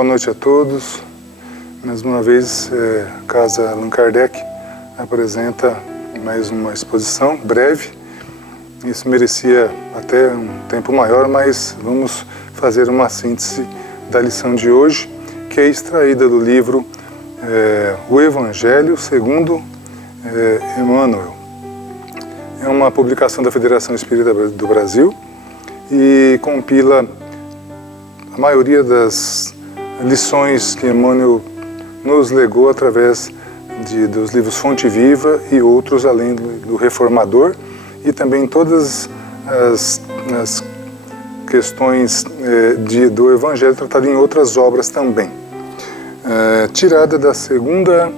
Boa noite a todos. Mais uma vez, Casa Allan Kardec apresenta mais uma exposição breve. Isso merecia até um tempo maior, mas vamos fazer uma síntese da lição de hoje, que é extraída do livro O Evangelho segundo Emmanuel. É uma publicação da Federação Espírita do Brasil e compila a maioria das lições que Emmanuel nos legou através dos livros Fonte Viva e outros, além do Reformador, e também todas as questões do Evangelho tratadas em outras obras também. Tirada da segunda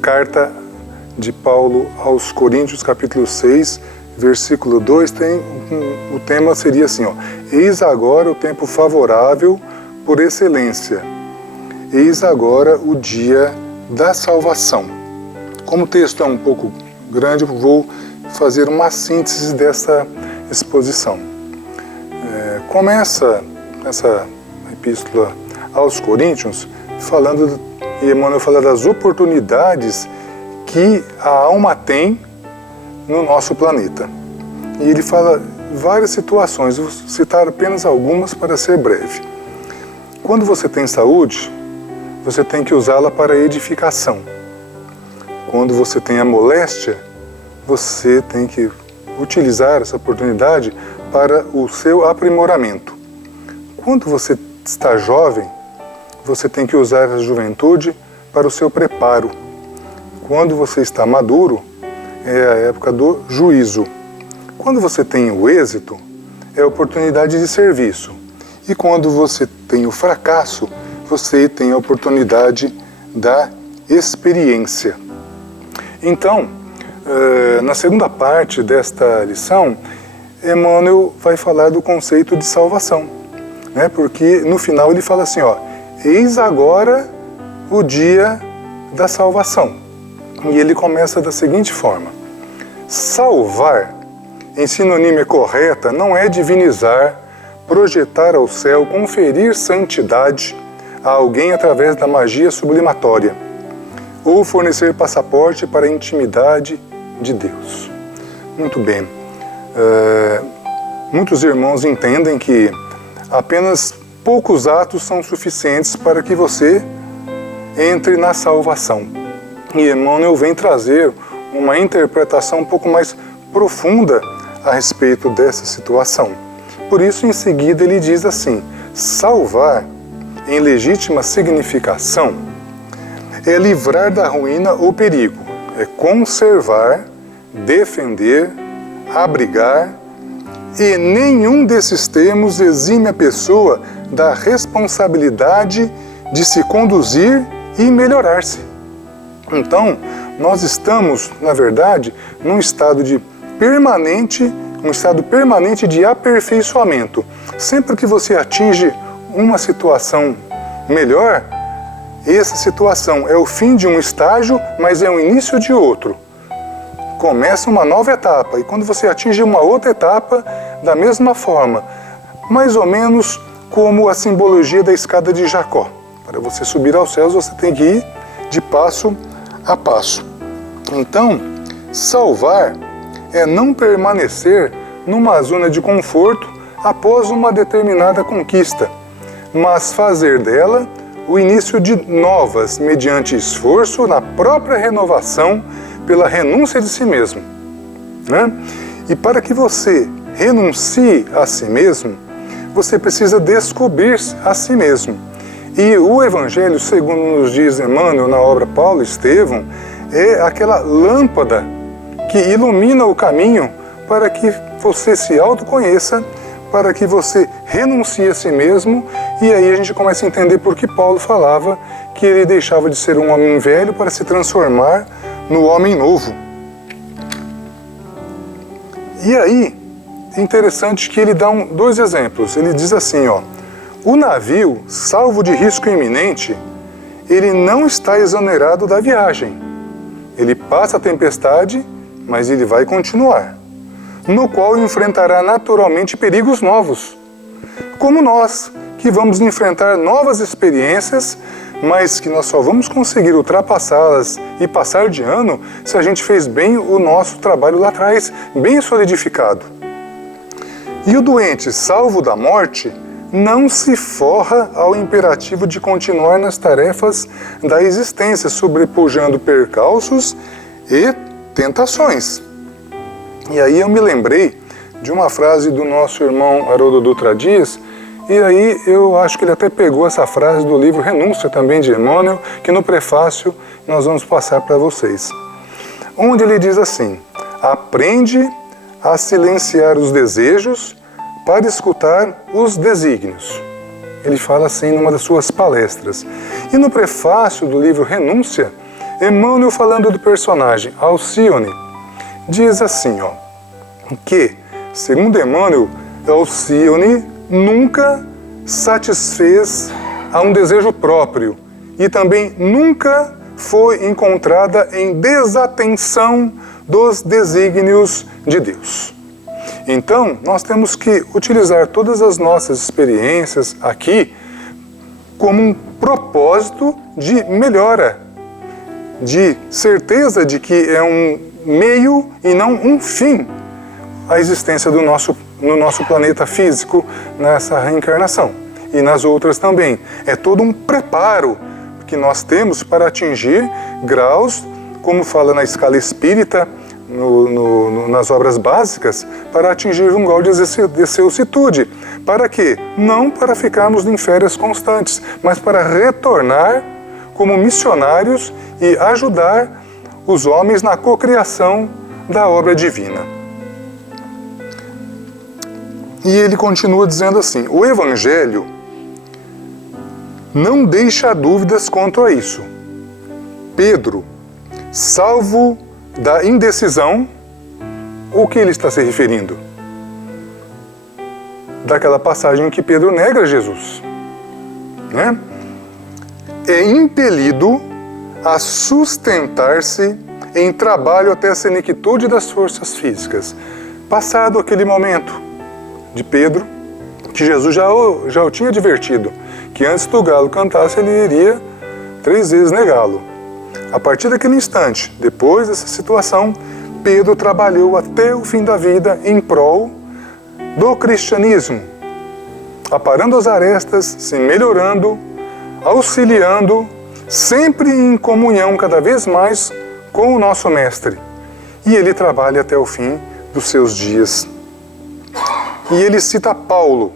carta de Paulo aos Coríntios, capítulo 6, versículo 2, o tema seria assim, eis agora o tempo favorável por excelência, eis agora o dia da salvação. Como o texto é um pouco grande, vou fazer uma síntese dessa exposição. Começa essa epístola aos Coríntios e Emmanuel fala das oportunidades que a alma tem no nosso planeta. E ele fala várias situações, vou citar apenas algumas para ser breve. Quando você tem saúde, você tem que usá-la para edificação. Quando você tem a moléstia, você tem que utilizar essa oportunidade para o seu aprimoramento. Quando você está jovem, você tem que usar a juventude para o seu preparo. Quando você está maduro, é a época do juízo. Quando você tem o êxito, é a oportunidade de serviço. E quando você tem o fracasso, você tem a oportunidade da experiência. Então, na segunda parte desta lição, Emmanuel vai falar do conceito de salvação, né? Porque no final ele fala assim, eis agora o dia da salvação. E ele começa da seguinte forma: salvar, em sinonímia correta, não é divinizar, projetar ao céu, conferir santidade a alguém através da magia sublimatória, ou fornecer passaporte para a intimidade de Deus. Muito bem. Muitos irmãos entendem que apenas poucos atos são suficientes para que você entre na salvação. E Emmanuel vem trazer uma interpretação um pouco mais profunda a respeito dessa situação. Por isso, em seguida, ele diz assim: salvar, em legítima significação, é livrar da ruína ou perigo, é conservar, defender, abrigar, e nenhum desses termos exime a pessoa da responsabilidade de se conduzir e melhorar-se. Então, nós estamos, na verdade, num estado permanente de aperfeiçoamento. Sempre que você atinge uma situação melhor, essa situação é o fim de um estágio, mas é o início de outro. Começa uma nova etapa, e quando você atinge uma outra etapa, da mesma forma, mais ou menos como a simbologia da escada de Jacó. Para você subir aos céus, você tem que ir de passo a passo. Então, salvar é não permanecer numa zona de conforto após uma determinada conquista, mas fazer dela o início de novas, mediante esforço na própria renovação, pela renúncia de si mesmo, né? E para que você renuncie a si mesmo, você precisa descobrir a si mesmo. E o Evangelho, segundo nos diz Emmanuel na obra Paulo Estevão, é aquela lâmpada que ilumina o caminho para que você se autoconheça, para que você renuncie a si mesmo, e aí a gente começa a entender por que Paulo falava que ele deixava de ser um homem velho para se transformar no homem novo. E aí, é interessante que ele dá dois exemplos. Ele diz assim, o navio, salvo de risco iminente, ele não está exonerado da viagem. Ele passa a tempestade, mas ele vai continuar, no qual enfrentará naturalmente perigos novos, como nós, que vamos enfrentar novas experiências, mas que nós só vamos conseguir ultrapassá-las e passar de ano se a gente fez bem o nosso trabalho lá atrás, bem solidificado. E o doente, salvo da morte, não se forra ao imperativo de continuar nas tarefas da existência, sobrepujando percalços e tentações. E aí eu me lembrei de uma frase do nosso irmão Haroldo Dutra Dias, e aí eu acho que ele até pegou essa frase do livro Renúncia, também de Emmanuel, que no prefácio nós vamos passar para vocês. Onde ele diz assim: aprende a silenciar os desejos para escutar os desígnios. Ele fala assim numa das suas palestras. E no prefácio do livro Renúncia, Emmanuel, falando do personagem Alcione, diz assim, que, segundo Emmanuel, Alcione nunca satisfez a um desejo próprio e também nunca foi encontrada em desatenção dos desígnios de Deus. Então, nós temos que utilizar todas as nossas experiências aqui como um propósito de melhora, de certeza de que é um meio e não um fim a existência no nosso planeta físico, nessa reencarnação. E nas outras também. É todo um preparo que nós temos para atingir graus, como fala na escala espírita, nas obras básicas, para atingir um grau de excelsitude. Para quê? Não para ficarmos em férias constantes, mas para retornar como missionários e ajudar os homens na cocriação da obra divina. E ele continua dizendo assim: o Evangelho não deixa dúvidas quanto a isso. Pedro, salvo da indecisão, o que ele está se referindo? Daquela passagem em que Pedro nega Jesus, né? É impelido a sustentar-se em trabalho até a senectude das forças físicas. Passado aquele momento de Pedro, que Jesus já o tinha advertido, que antes do galo cantasse ele iria 3 vezes negá-lo. A partir daquele instante, depois dessa situação, Pedro trabalhou até o fim da vida em prol do cristianismo, aparando as arestas, se melhorando, auxiliando, sempre em comunhão cada vez mais com o nosso Mestre. E ele trabalha até o fim dos seus dias. E ele cita Paulo,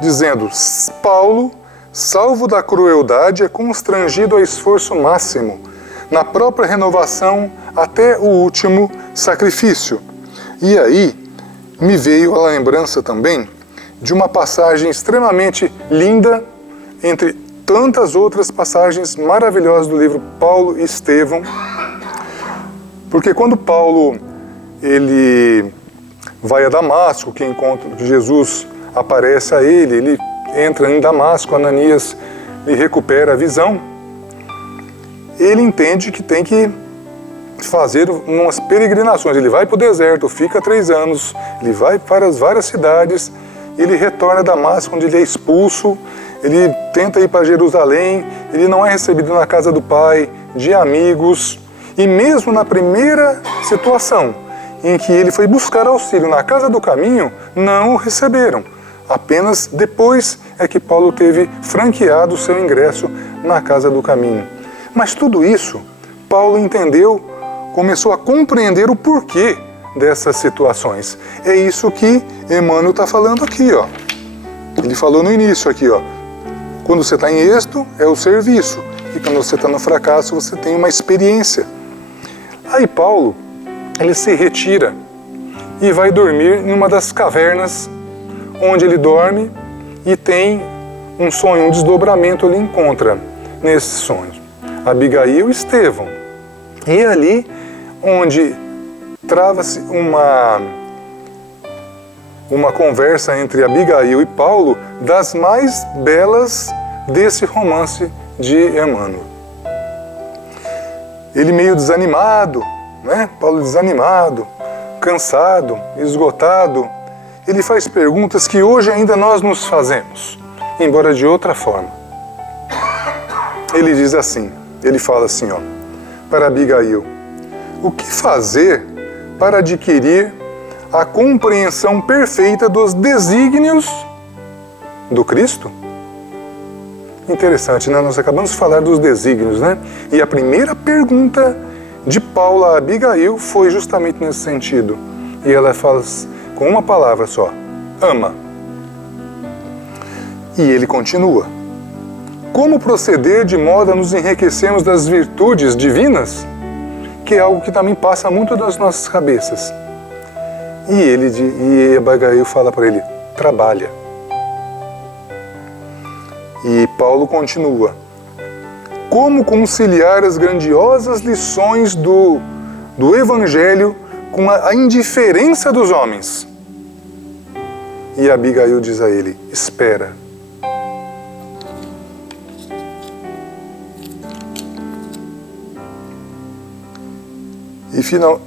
dizendo: Paulo, salvo da crueldade, é constrangido a esforço máximo, na própria renovação até o último sacrifício. E aí me veio a lembrança também de uma passagem extremamente linda, entre tantas outras passagens maravilhosas do livro Paulo e Estevão, porque quando Paulo ele vai a Damasco, que Jesus aparece a ele entra em Damasco, Ananias lhe recupera a visão, ele entende que tem que fazer umas peregrinações. Ele vai para o deserto, fica 3 anos, ele vai para as várias cidades, ele retorna a Damasco, onde ele é expulso, ele tenta ir para Jerusalém, ele não é recebido na casa do pai, de amigos, e mesmo na primeira situação em que ele foi buscar auxílio na casa do caminho, não o receberam. Apenas depois é que Paulo teve franqueado o seu ingresso na casa do caminho. Mas tudo isso, Paulo entendeu, começou a compreender o porquê dessas situações. É isso que Emmanuel está falando aqui, Ele falou no início aqui, Quando você está em êxito, é o serviço. E quando você está no fracasso, você tem uma experiência. Aí Paulo, ele se retira e vai dormir em uma das cavernas, onde ele dorme e tem um sonho, um desdobramento ele encontra nesses sonhos. Abigail e Estevão. E ali onde trava-se uma conversa entre Abigail e Paulo, das mais belas desse romance de Emmanuel. Ele meio desanimado, né? Paulo desanimado, cansado, esgotado, ele faz perguntas que hoje ainda nós nos fazemos. embora de outra forma. Ele diz assim, ele fala assim, ó, para Abigail: o que fazer para adquirir a compreensão perfeita dos desígnios do Cristo? Interessante, né? Nós acabamos de falar dos desígnios, né? E a primeira pergunta de Paulo a Abigail foi justamente nesse sentido. E ela fala com uma palavra só: ama. E ele continua: como proceder de modo a nos enriquecermos das virtudes divinas? Que é algo que também passa muito das nossas cabeças. E Abigail fala para ele: trabalha. E Paulo continua: como conciliar as grandiosas lições do Evangelho com a indiferença dos homens? E Abigail diz a ele: espera. E final...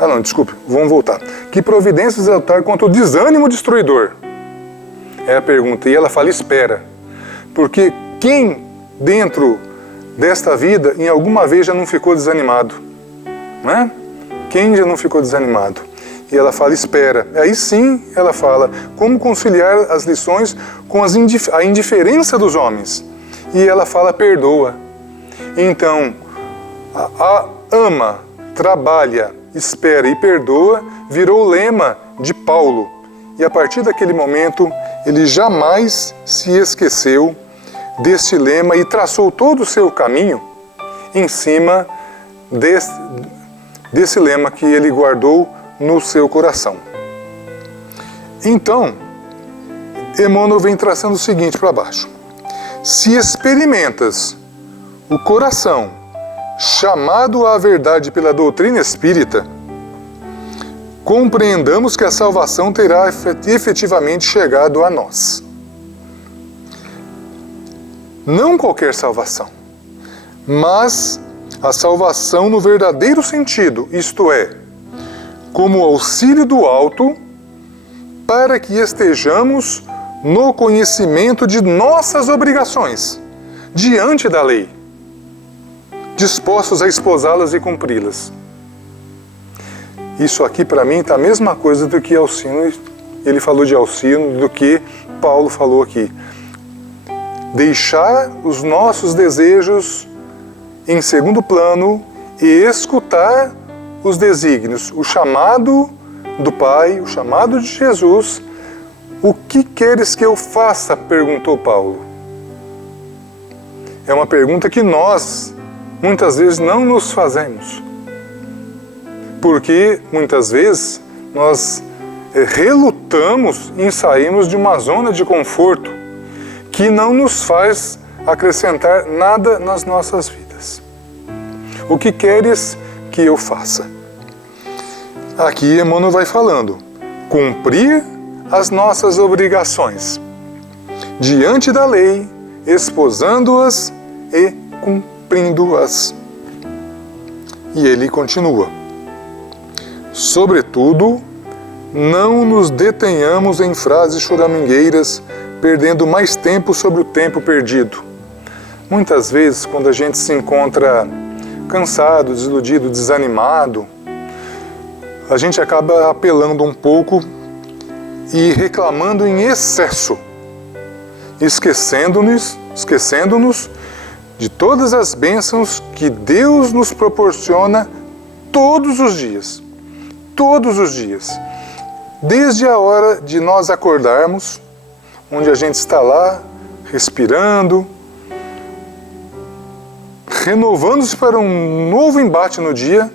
não, desculpe, vamos voltar. Que providências adotar contra o desânimo destruidor? É a pergunta. E ela fala: espera. Porque quem dentro desta vida, em alguma vez, já não ficou desanimado? Não é? Quem já não ficou desanimado? E ela fala: espera. Aí sim, ela fala: como conciliar as lições com a indiferença dos homens? E ela fala: perdoa. Então, ama, trabalha, espera e perdoa virou o lema de Paulo. E a partir daquele momento, ele jamais se esqueceu deste lema e traçou todo o seu caminho em cima desse lema que ele guardou no seu coração. Então, Emmanuel vem traçando o seguinte para baixo: se experimentas o coração chamado à verdade pela doutrina espírita, compreendamos que a salvação terá efetivamente chegado a nós. Não qualquer salvação, mas a salvação no verdadeiro sentido, isto é, como auxílio do alto, para que estejamos no conhecimento de nossas obrigações diante da lei, dispostos a esposá-las e cumpri-las. Isso aqui para mim está a mesma coisa do que Alcino, ele falou de Alcino, do que Paulo falou aqui. Deixar os nossos desejos em segundo plano e escutar os desígnios, o chamado do Pai, o chamado de Jesus. O que queres que eu faça? Perguntou Paulo. É uma pergunta que nós muitas vezes não nos fazemos. Porque muitas vezes nós relutamos em sairmos de uma zona de conforto que não nos faz acrescentar nada nas nossas vidas. O que queres que eu faça? Aqui Emmanuel vai falando: cumprir as nossas obrigações diante da lei, esposando-as e cumprindo-as. E ele continua: sobretudo, não nos detenhamos em frases choramingueiras, perdendo mais tempo sobre o tempo perdido. Muitas vezes, quando a gente se encontra cansado, desiludido, desanimado, a gente acaba apelando um pouco e reclamando em excesso, esquecendo-nos de todas as bênçãos que Deus nos proporciona todos os dias. Todos os dias. Desde a hora de nós acordarmos, onde a gente está lá, respirando, renovando-se para um novo embate no dia,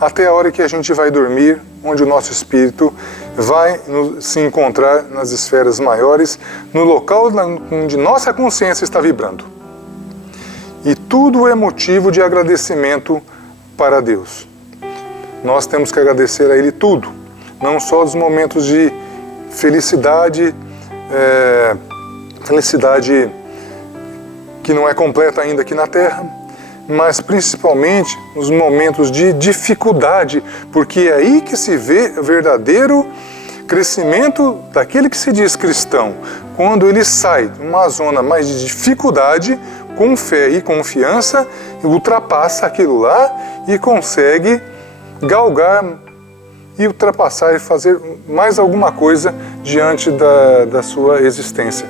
até a hora que a gente vai dormir, onde o nosso espírito vai se encontrar nas esferas maiores, no local onde nossa consciência está vibrando. E tudo é motivo de agradecimento para Deus. Nós temos que agradecer a Ele tudo, não só os momentos de felicidade, felicidade que não é completa ainda aqui na Terra, mas principalmente nos momentos de dificuldade, porque é aí que se vê o verdadeiro crescimento daquele que se diz cristão, quando ele sai de uma zona mais de dificuldade, com fé e confiança, ultrapassa aquilo lá e consegue galgar e ultrapassar e fazer mais alguma coisa diante da sua existência.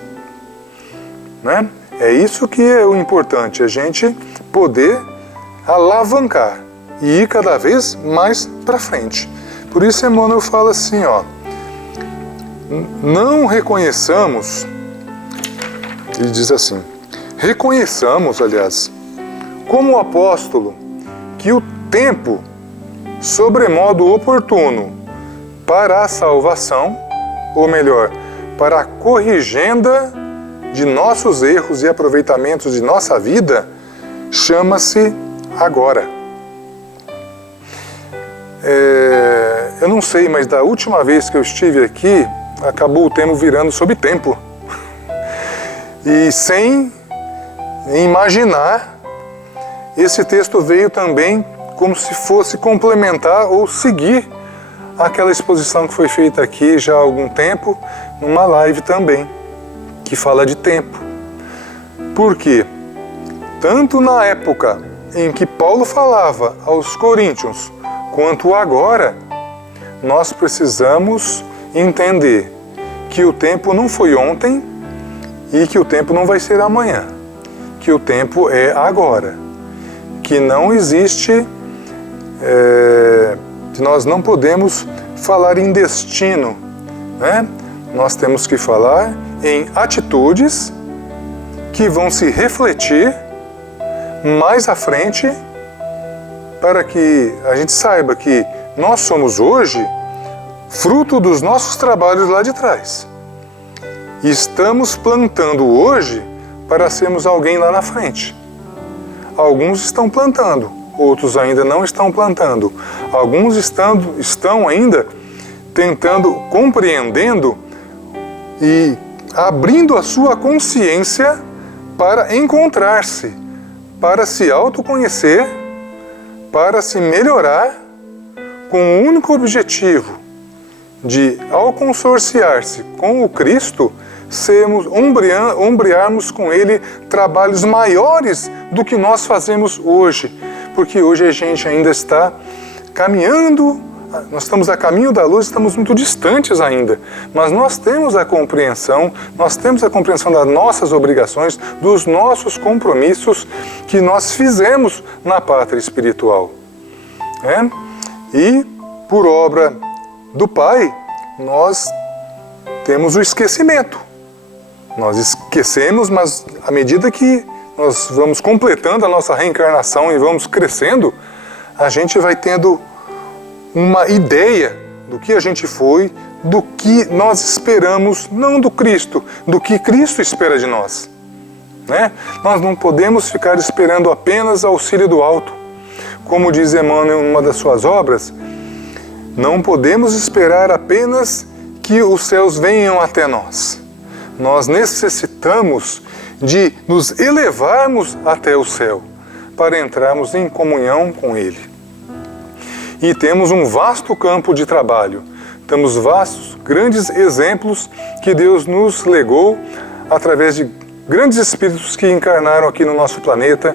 Né? É isso que é o importante, a gente poder alavancar e ir cada vez mais para frente. Por isso Emmanuel fala assim, ó, não reconheçamos, ele diz assim, reconheçamos, aliás, como apóstolo, que o tempo sobremodo oportuno para a salvação, ou melhor, para a corrigenda de nossos erros e aproveitamentos de nossa vida, chama-se agora. Eu não sei, mas da última vez que eu estive aqui, acabou o tema virando sobre tempo. E sem imaginar, esse texto veio também como se fosse complementar ou seguir aquela exposição que foi feita aqui já há algum tempo, numa live também, que fala de tempo. Por quê? Tanto na época em que Paulo falava aos Coríntios, quanto agora, nós precisamos entender que o tempo não foi ontem e que o tempo não vai ser amanhã, que o tempo é agora, que não existe, que nós não podemos falar em destino, né? Nós temos que falar em atitudes que vão se refletir mais à frente, para que a gente saiba que nós somos hoje fruto dos nossos trabalhos lá de trás. E estamos plantando hoje para sermos alguém lá na frente. Alguns estão plantando, outros ainda não estão plantando. Alguns estão ainda tentando, compreendendo e abrindo a sua consciência para encontrar-se, para se autoconhecer, para se melhorar, com o único objetivo de, ao consorciar-se com o Cristo, ombrearmos com Ele trabalhos maiores do que nós fazemos hoje. Porque hoje a gente ainda está caminhando, nós estamos a caminho da luz, estamos muito distantes ainda. Mas nós temos a compreensão das nossas obrigações, dos nossos compromissos que nós fizemos na pátria espiritual. E, por obra do Pai, nós temos o esquecimento. Nós esquecemos, mas à medida que nós vamos completando a nossa reencarnação e vamos crescendo, a gente vai tendo uma ideia do que a gente foi, do que nós esperamos, não do Cristo, do que Cristo espera de nós. Né? Nós não podemos ficar esperando apenas auxílio do alto. Como diz Emmanuel em uma das suas obras, não podemos esperar apenas que os céus venham até nós. Nós necessitamos de nos elevarmos até o céu para entrarmos em comunhão com Ele. E temos um vasto campo de trabalho. Temos vastos, grandes exemplos que Deus nos legou através de grandes espíritos que encarnaram aqui no nosso planeta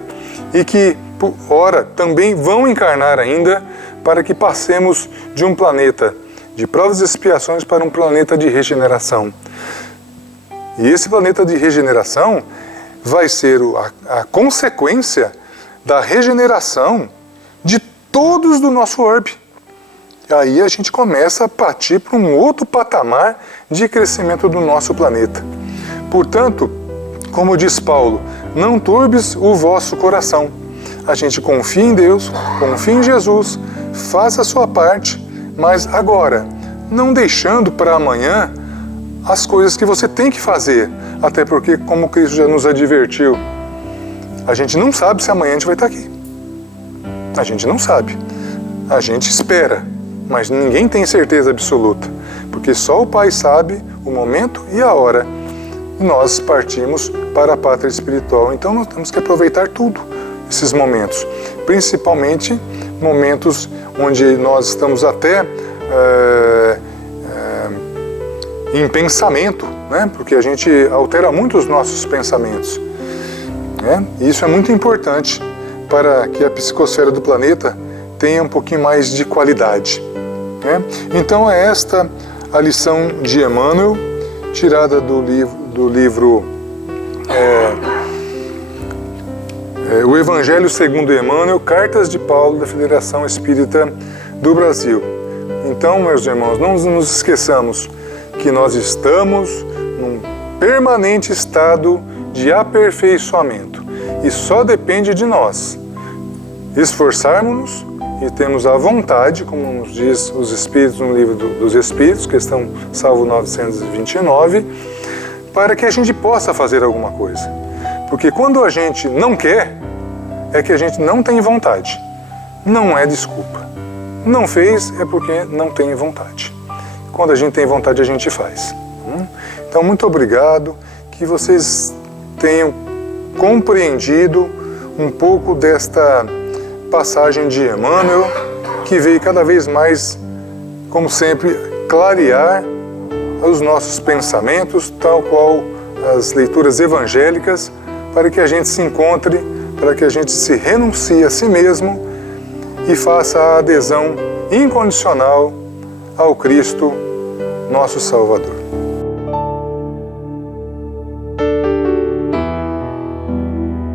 e que, por ora, também vão encarnar ainda, para que passemos de um planeta de provas e expiações para um planeta de regeneração. E esse planeta de regeneração vai ser a consequência da regeneração de todos do nosso orbe. E aí a gente começa a partir para um outro patamar de crescimento do nosso planeta. Portanto, como diz Paulo, não turbes o vosso coração. A gente confia em Deus, confia em Jesus, faça a sua parte, mas agora, não deixando para amanhã as coisas que você tem que fazer. Até porque, como Cristo já nos advertiu, a gente não sabe se amanhã a gente vai estar aqui. A gente não sabe. A gente espera, mas ninguém tem certeza absoluta. Porque só o Pai sabe o momento e a hora. E nós partimos para a pátria espiritual. Então nós temos que aproveitar tudo, esses momentos. Principalmente momentos onde nós estamos até em pensamento, né? Porque a gente altera muito os nossos pensamentos, né? E isso é muito importante para que a psicosfera do planeta tenha um pouquinho mais de qualidade, né? Então é esta a lição de Emmanuel, tirada do livro O Evangelho segundo Emmanuel, Cartas de Paulo da Federação Espírita do Brasil. Então, meus irmãos, não nos esqueçamos que nós estamos num permanente estado de aperfeiçoamento e só depende de nós esforçarmos-nos e temos a vontade, como nos diz os Espíritos no Livro dos Espíritos, questão salvo 929, para que a gente possa fazer alguma coisa. Porque quando a gente não quer, é que a gente não tem vontade. Não é desculpa. Não fez é porque não tem vontade. Quando a gente tem vontade, a gente faz. Então, muito obrigado, que vocês tenham compreendido um pouco desta passagem de Emmanuel, que veio cada vez mais, como sempre, clarear os nossos pensamentos, tal qual as leituras evangélicas, para que a gente se encontre, para que a gente se renuncie a si mesmo e faça a adesão incondicional ao Cristo, nosso Salvador.